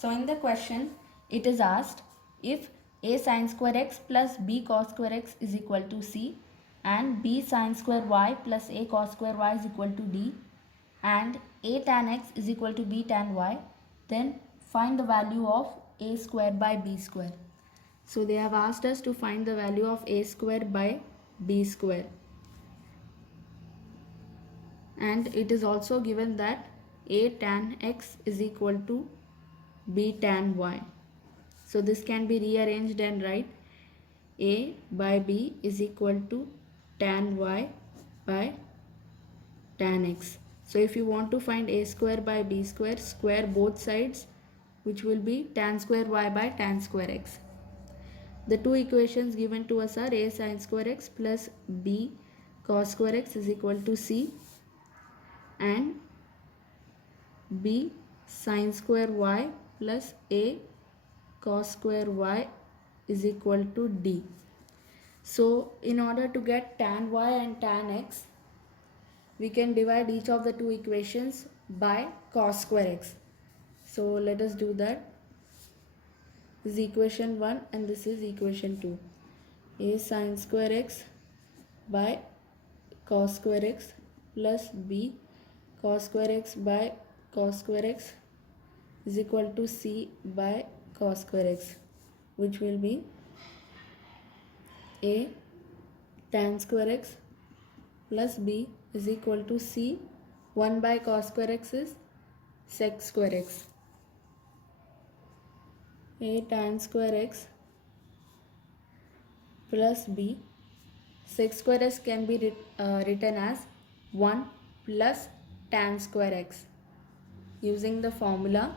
So in the question, it is asked if a sin square x plus b cos square x is equal to c and b sin square y plus a cos square y is equal to d and a tan x is equal to b tan y, then find the value of a square by b square. So they have asked us to find the value of a square by b square. And it is also given that a tan x is equal to b tan y. So this can be rearranged and write a by b is equal to tan y by tan x. So if you want to find a square by b square, square both sides, which will be tan square y by tan square x. The two equations given to us are a sin square x plus b cos square x is equal to c and b sin square y plus a cos square y is equal to d. So in order to get tan y and tan x, we can divide each of the two equations by cos square x. So let us do that. This is equation 1 and this is equation 2. A sin square x by cos square x plus b cos square x by cos square x is equal to c by cos square x, which will be a tan square x plus b is equal to c. 1 by cos square x is sec square x. A tan square x plus b, sec square x can be written as 1 plus tan square x using the formula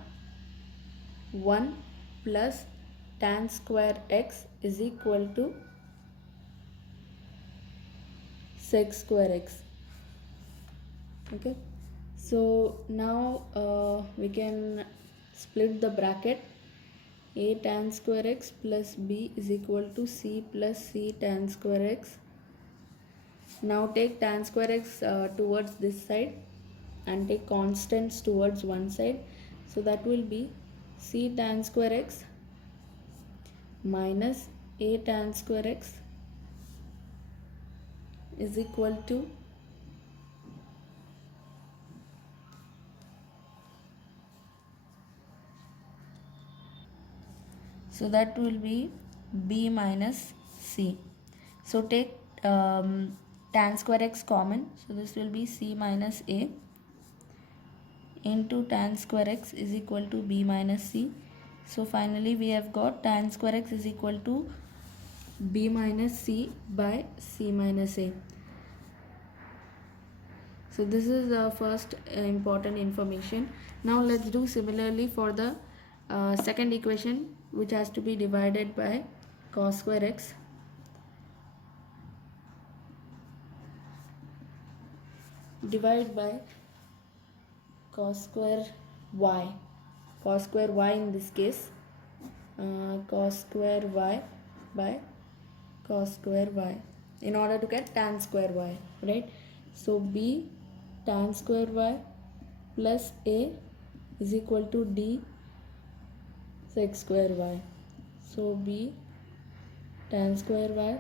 1 plus tan square x is equal to sec square x. Okay, so now we can split the bracket. A tan square x plus b is equal to c plus c tan square x. Now take tan square x towards this side and take constants towards one side. So that will be c tan square x minus a tan square x is equal to so that will be b minus c. So take tan square x common, so this will be c minus a into tan square x is equal to b minus c. So finally we have got tan square x is equal to b minus c by c minus a. So this is the first important information. Now let's do similarly for the second equation, which has to be divided by cos square x. Divide by cos square y. Cos square y in this case, cos square y by cos square y in order to get tan square y, right? So b tan square y plus a is equal to d sec square y. So b tan square y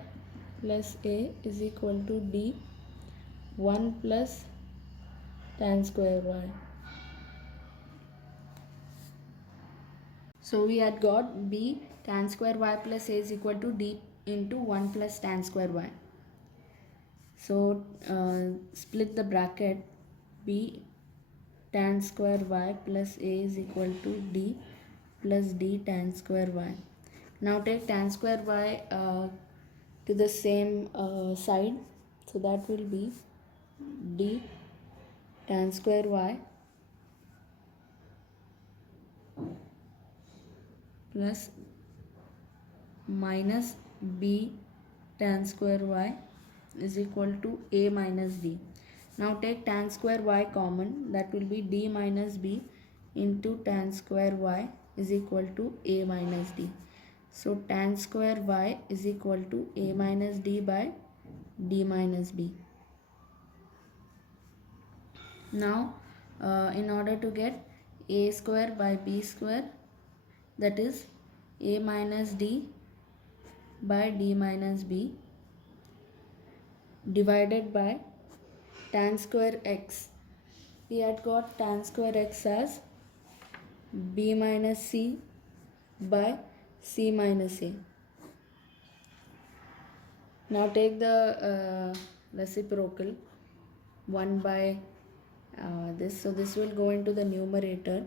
plus a is equal to d 1 plus tan square y. So we had got b tan square y plus a is equal to d into 1 plus tan square y. So split the bracket. B tan square y plus a is equal to d plus d tan square y. Now take tan square y to the same side. So that will be d tan square y plus minus b tan square y is equal to a minus d. Now take tan square y common, that will be d minus b into tan square y is equal to a minus d. So tan square y is equal to a minus d by d minus b. Now in order to get a square by b square, that is a minus d by d minus b divided by tan square x. We had got tan square x as b minus c by c minus a. Now take the reciprocal 1 by this. So this will go into the numerator,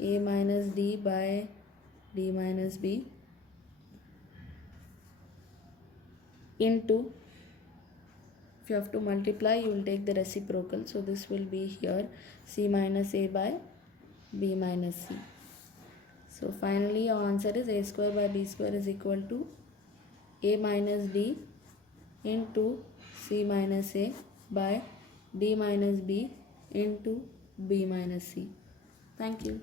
a minus d by d minus b into, if you have to multiply, you will take the reciprocal. So this will be here, c minus a by b minus c. So finally our answer is a square by b square is equal to a minus d into c minus a by d minus b into b minus c. Thank you.